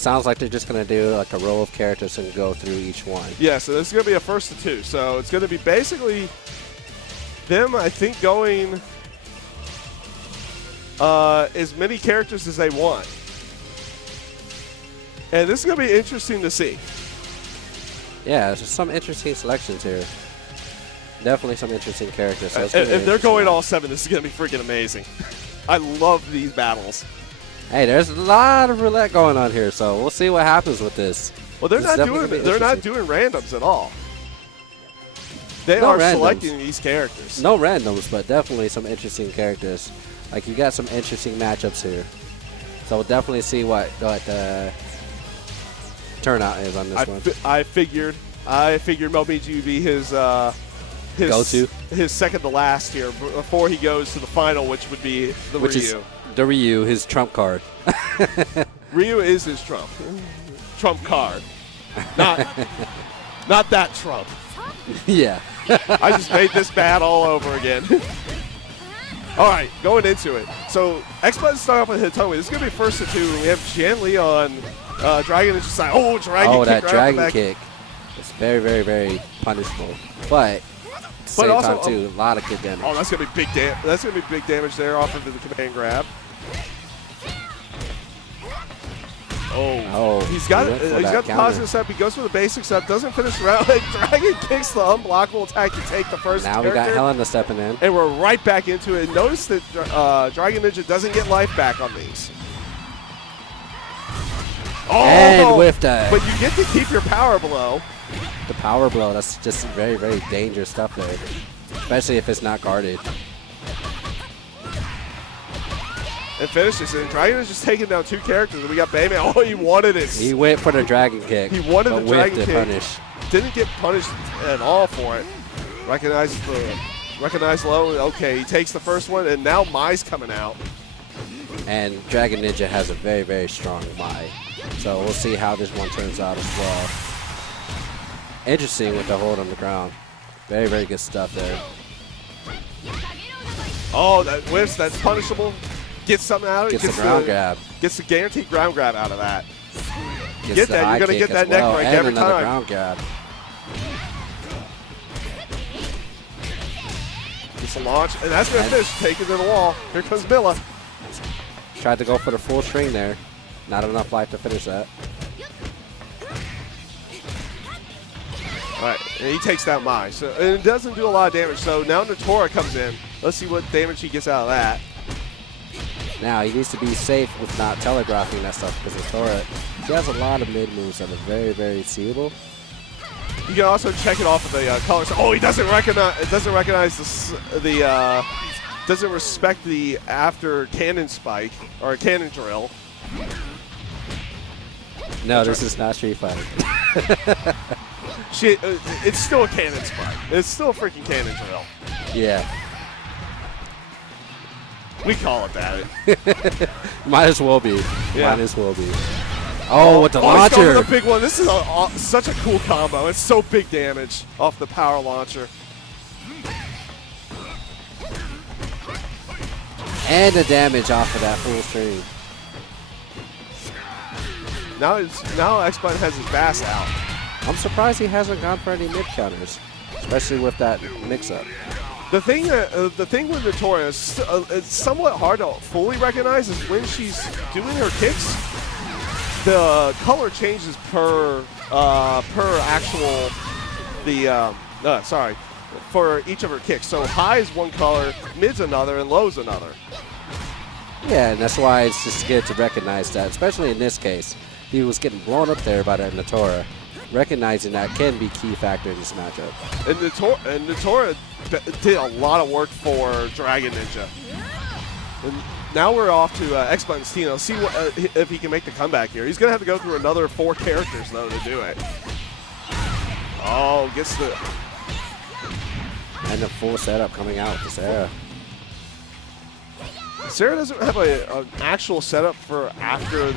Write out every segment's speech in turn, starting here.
sounds like they're just going to do like a row of characters and go through each one. Yeah, so this is going to be a first to 2. So it's going to be basically them, I think, going as many characters as they want. And this is going to be interesting to see. Yeah, there's some interesting selections here. Definitely some interesting characters. So if they're going all 7, this is going to be freaking amazing. I love these battles. Hey, there's a lot of roulette going on here, so we'll see what happens with this. Well, they're not doing randoms at all. They No are randoms. selecting these characters. No randoms, but definitely some interesting characters. Like, you got some interesting matchups here. So we'll definitely see what turnout is on this one. I figured MoBG would be his go-to, his second to last here before he goes to the final, which would be Ryu. Is the Ryu, his trump card. Ryu is his trump card, not that Trump. Yeah. I just made this bad all over again. All right, going into it. So XButton start off with Hitomi. This is going to be first to 2. We have Jianli on DragonNinja side. Oh, dragon kick. That right dragon kick. It's very, very, very punishable. But at the same also, time, too, a lot of good damage. Oh, that's going to be big damage. That's going to be big damage there off of the command grab. Oh, he's got the positive setup. He goes for the basic setup. Doesn't finish the round. Dragon kicks the unblockable attack to take the first Now character. we got Helena stepping in. And we're right back into it. Notice that DragonNinja doesn't get life back on these. Oh, and with that. But you get to keep your power blow. The power blow, that's just very, very dangerous stuff there. Especially if it's not guarded. And finishes it. Dragon is just taking down 2 characters. And we got Bayman. Oh, he wanted it. He went for the dragon kick. He wanted the dragon kick. Punish. Didn't get punished at all for it. Recognized low. Okay, he takes the first one, and now Mai's coming out. And DragonNinja has a very, very strong Mai. So we'll see how this one turns out as well. Interesting with the hold on the ground. Very, very good stuff there. Oh, that whiffs. That's punishable. Gets something out of it. Gets the ground grab. Gets the guaranteed ground grab out of that. Gets that. You're going to get that neck break and every another time. Ground grab. Gets a launch, and that's going to finish. Take it to the wall. Here comes Milla. Tried to go for the full string there. Not enough life to finish that. All right, and he takes down Mai. So, and it doesn't do a lot of damage. So now Natora comes in. Let's see what damage he gets out of that. Now, he needs to be safe with not telegraphing that stuff because Natora, she has a lot of mid moves that are very, very seeable. You can also check it off of the colors. Oh, he doesn't recognize. It doesn't recognize doesn't respect the after cannon spike or cannon drill. No, this is not Street Fighter. It's still a cannon spike. It's still a freaking cannon drill. Yeah. We call it that. Might as well be. Yeah. Might as well be. Oh, with the launcher. He's going with a big one. This is such a cool combo. It's so big damage off the power launcher. And the damage off of that full string. Now XButton has his bass out. I'm surprised he hasn't gone for any mid counters, especially with that mix-up. The thing with Natora is it's somewhat hard to fully recognize is when she's doing her kicks, the color changes per actual for each of her kicks. So high is one color, mid's another, and low's another. Yeah, and that's why it's just good to recognize that, especially in this case. He was getting blown up there by that Natora. Recognizing that can be key factor in this matchup. And Natora did a lot of work for DragonNinja. And now we're off to XButton's team. Let's see if he can make the comeback here. He's going to have to go through another 4 characters, though, to do it. Oh, gets the... And the full setup coming out with Sarah. Sarah doesn't have an actual setup for after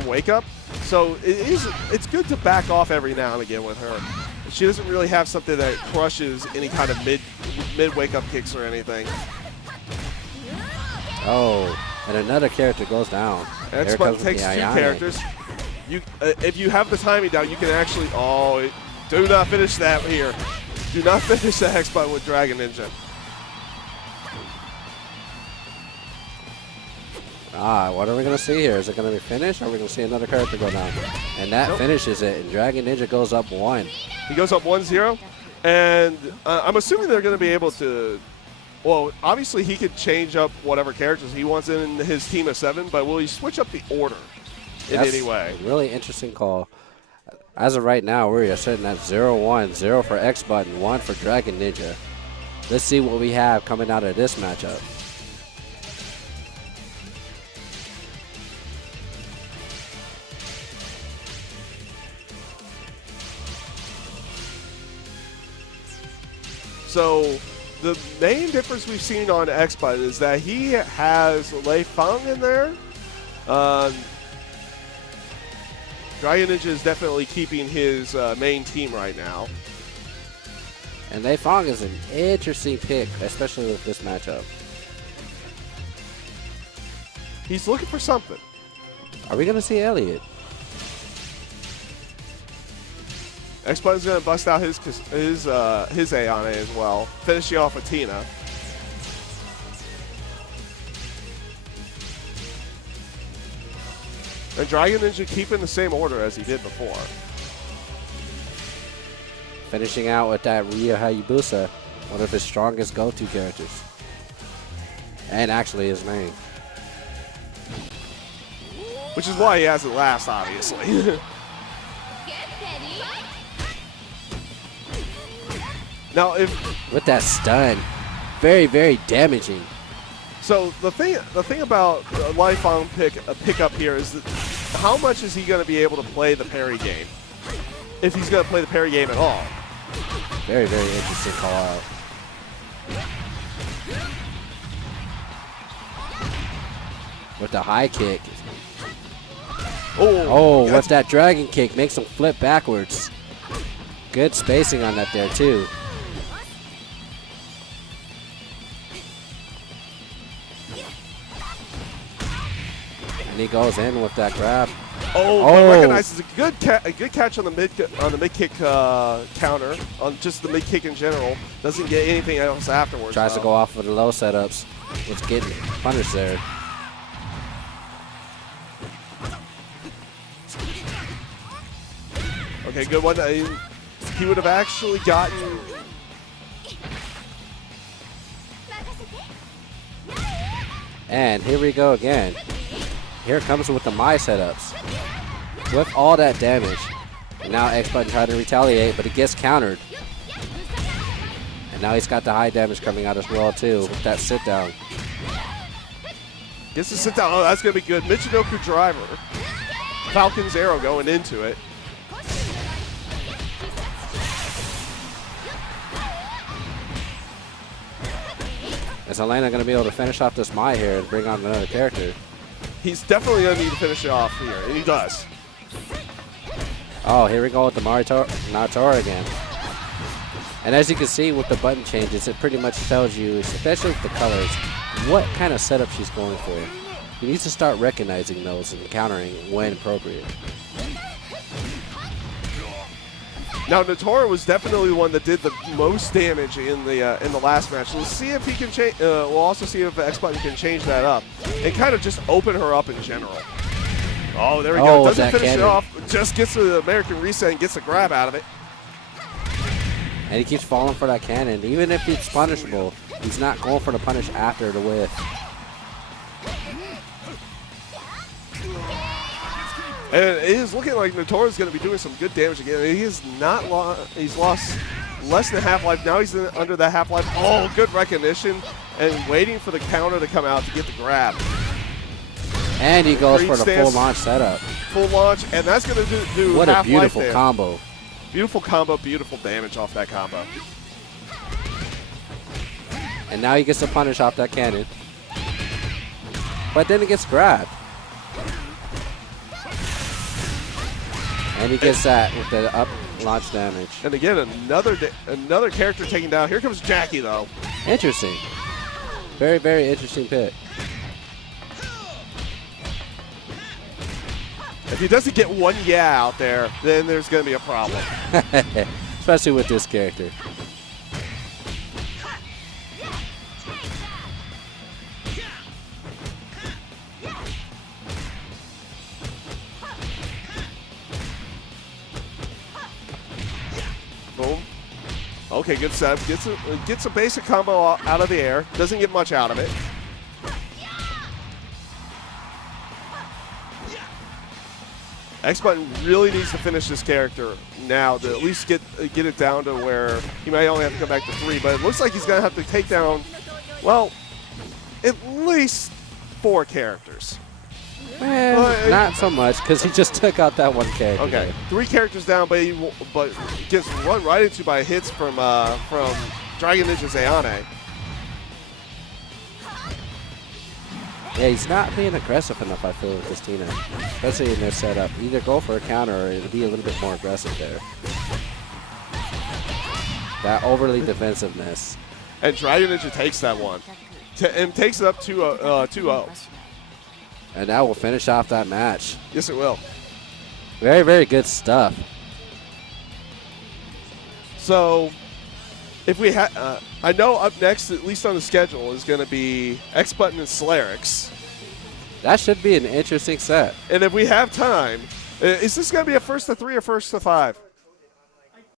wake up, so it's good to back off every now and again with her. She doesn't really have something that crushes any kind of mid wake up kicks or anything. Oh, And another character goes down. X-Button takes 2 characters. If you have the timing down, you can actually... Oh, do not finish that here. Do not finish the X-Button with DragonNinja. What are we going to see here? Is it going to be finished, or are we going to see another character go down? And that finishes it, and DragonNinja goes up 1. He goes up 1-0, and I'm assuming they're going to be able to... Well, obviously he could change up whatever characters he wants in his team of 7, but will he switch up the order in any way? Really interesting call. As of right now, we're sitting at 0-1, 0 for X-Button, 1 for DragonNinja. Let's see what we have coming out of this matchup. So the main difference we've seen on X-Button is that he has Lei Feng in there. DragonNinja is definitely keeping his main team right now. And Lei Feng is an interesting pick, especially with this matchup. He's looking for something. Are we going to see Elliott? X-Button's going to bust out his Ayane as well, finishing off with Tina. And DragonNinja keeping the same order as he did before. Finishing out with that Ryo Hayabusa, one of his strongest go-to characters. And actually his main. Which is why he has it last, obviously. Now, with that stun, very, very damaging. So the thing about Lei Feng pick up here is that how much is he going to be able to play the parry game? If he's going to play the parry game at all. Very, very interesting call out. With the high kick. Oh, with that dragon kick, makes him flip backwards. Good spacing on that there, too. And he goes in with that grab. But recognizes a good catch on the mid kick counter, on just the mid kick in general. Doesn't get anything else afterwards. Tries to go off with the low setups. It's getting punished there. Okay, good one. He would have actually gotten... And here we go again. Here it comes with the My setups. With all that damage. And now X-Button trying to retaliate, but it gets countered. And now he's got the high damage coming out as well, too, with that sit down. Gets the sit down. Oh, that's going to be good. Michinoku driver. Falcon's arrow going into it. Is Elena going to be able to finish off this Mai here and bring on another character? He's definitely going to need to finish it off here, and he does. Oh, here we go with the Naruto again. And as you can see with the button changes, it pretty much tells you, especially with the colors, what kind of setup she's going for. You need to start recognizing those and countering when appropriate. Now, Natora was definitely the one that did the most damage in the last match. Let's see if he can change. We'll also see if X-Button can change that up and kind of just open her up in general. Oh, there we go. Doesn't finish it off. Just gets to the American reset and gets a grab out of it. And he keeps falling for that cannon. Even if it's punishable, he's not going for the punish after the whiff. And it is looking like Notora's going to be doing some good damage again. He is not he's lost less than half life. Now he's under that half life. Oh, good recognition. And waiting for the counter to come out to get the grab. And he goes for the full launch setup. Full launch, and that's going to do what half a beautiful life combo. Beautiful combo, beautiful damage off that combo. And now he gets to punish off that cannon. But then it gets grabbed. And he gets that with the up launch damage. And again, another character taken down. Here comes Jackie, though. Interesting. Very, very interesting pick. If he doesn't get one yeah out there, then there's going to be a problem. Especially with this character. Boom. Okay, good setup. Gets a basic combo out of the air. Doesn't get much out of it. X-Button really needs to finish this character now to at least get it down to where he might only have to come back to 3, but it looks like he's going to have to take down, well, at least 4 characters. Not so much, because he just took out that one character. Okay, 3 characters down, but gets run right into by hits from DragonNinja's Ayane. Yeah, he's not being aggressive enough, I feel, with Christina, especially in their setup. Either go for a counter or it'll be a little bit more aggressive there. That overly defensiveness. And DragonNinja takes that one. And takes it up 2-0. And that will finish off that match. Yes, it will. Very, very good stuff. So, if we I know up next, at least on the schedule, is going to be X-Button and Slarix. That should be an interesting set. And if we have time, is this going to be a first to 3 or first to 5?